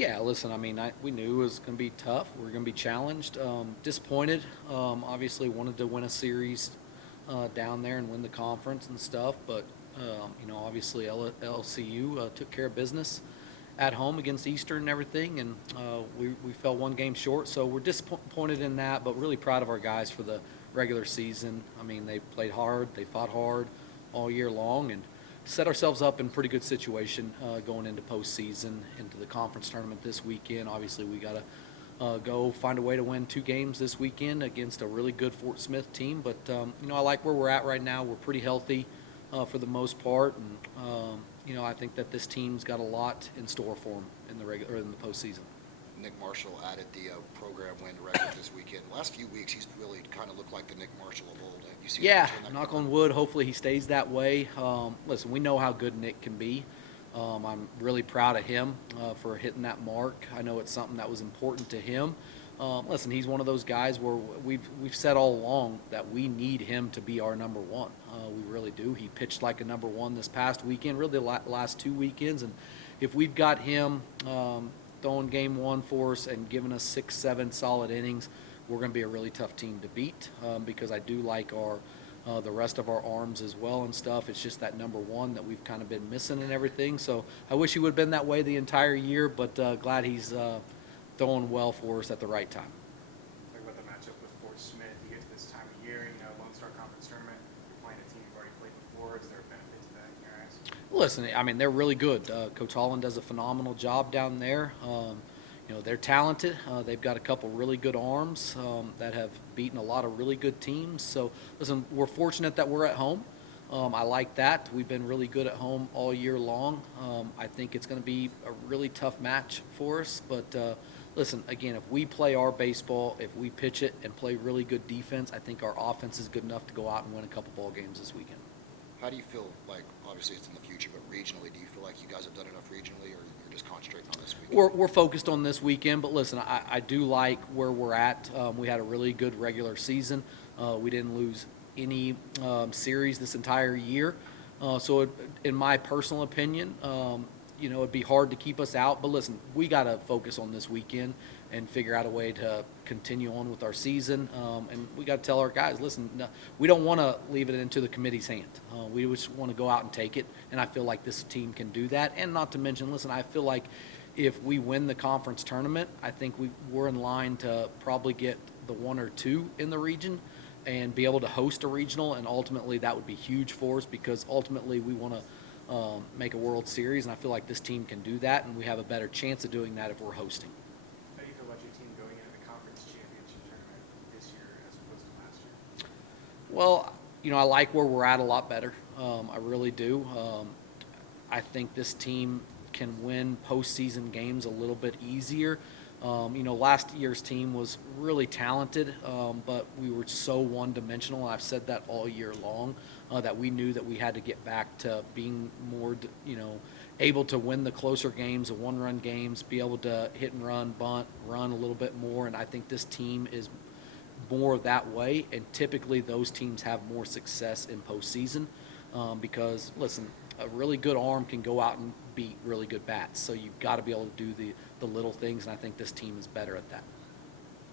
Yeah, listen, I mean, we knew it was going to be tough. We are going to be challenged. Disappointed. Obviously, wanted to win a series down there and win the conference and stuff. But, obviously, LCU took care of business at home against Eastern and everything. And we fell one game short. So we're disappointed in that, but really proud of our guys for the regular season. I mean, they played hard. They fought hard all year long. And set ourselves up in pretty good situation going into postseason, into the conference tournament this weekend. Obviously, we got to go find a way to win 2 games this weekend against a really good Fort Smith team. But, I like where we're at right now. We're pretty healthy for the most part. And, I think that this team's got a lot in store for them in the postseason. Nick Marshall added the program win record this weekend. The last few weeks, he's really kind of looked like the Nick Marshall of old. Have you seen knock on wood. Hopefully he stays that way. Listen, we know how good Nick can be. I'm really proud of him for hitting that mark. I know it's something that was important to him. Listen, he's one of those guys where we've said all along that we need him to be our number one. We really do. He pitched like a number one this past weekend, really the last 2 weekends. And if we've got him throwing game one for us and giving us 6-7 solid innings, we're going to be a really tough team to beat because I do like the rest of our arms as well and stuff. It's just that number one that we've kind of been missing and everything. So I wish he would have been that way the entire year, but glad he's throwing well for us at the right time. Talk about the matchup with Fort Smith. You get to this time of year, Lone Star Conference tournament. You're playing a team you've already played before. Is there a benefit to that in your eyes? Listen, I mean, they're really good. Coach Holland does a phenomenal job down there. They're talented. They've got a couple really good arms that have beaten a lot of really good teams. So, listen, we're fortunate that we're at home. I like that. We've been really good at home all year long. I think it's going to be a really tough match for us. But, listen, again, if we play our baseball, if we pitch it and play really good defense, I think our offense is good enough to go out and win a couple ball games this weekend. How do you feel like, obviously it's in the future, but regionally, do you feel like you guys have done enough regionally, or you're just concentrating on this weekend? We're focused on this weekend, but listen, I do like where we're at. We had a really good regular season. We didn't lose any series this entire year. So in my personal opinion, it'd be hard to keep us out. But listen, we got to focus on this weekend and figure out a way to continue on with our season. And we got to tell our guys, listen, no, we don't want to leave it into the committee's hand. We just want to go out and take it. And I feel like this team can do that. And not to mention, listen, I feel like if we win the conference tournament, I think we're in line to probably get the 1 or 2 in the region and be able to host a regional. And ultimately, that would be huge for us because ultimately we want to make a World Series. And I feel like this team can do that. And we have a better chance of doing that if we're hosting. How do you feel about your team going into the conference championship tournament this year as opposed to last year? Well, I like where we're at a lot better. I really do. I think this team can win postseason games a little bit easier. Last year's team was really talented, but we were so one-dimensional. I've said that all year long, that we knew that we had to get back to being more, able to win the closer games, the one-run games, be able to hit and run, bunt, run a little bit more. And I think this team is more that way, and typically those teams have more success in postseason because, listen, a really good arm can go out and beat really good bats. So you've got to be able to do the little things, and I think this team is better at that.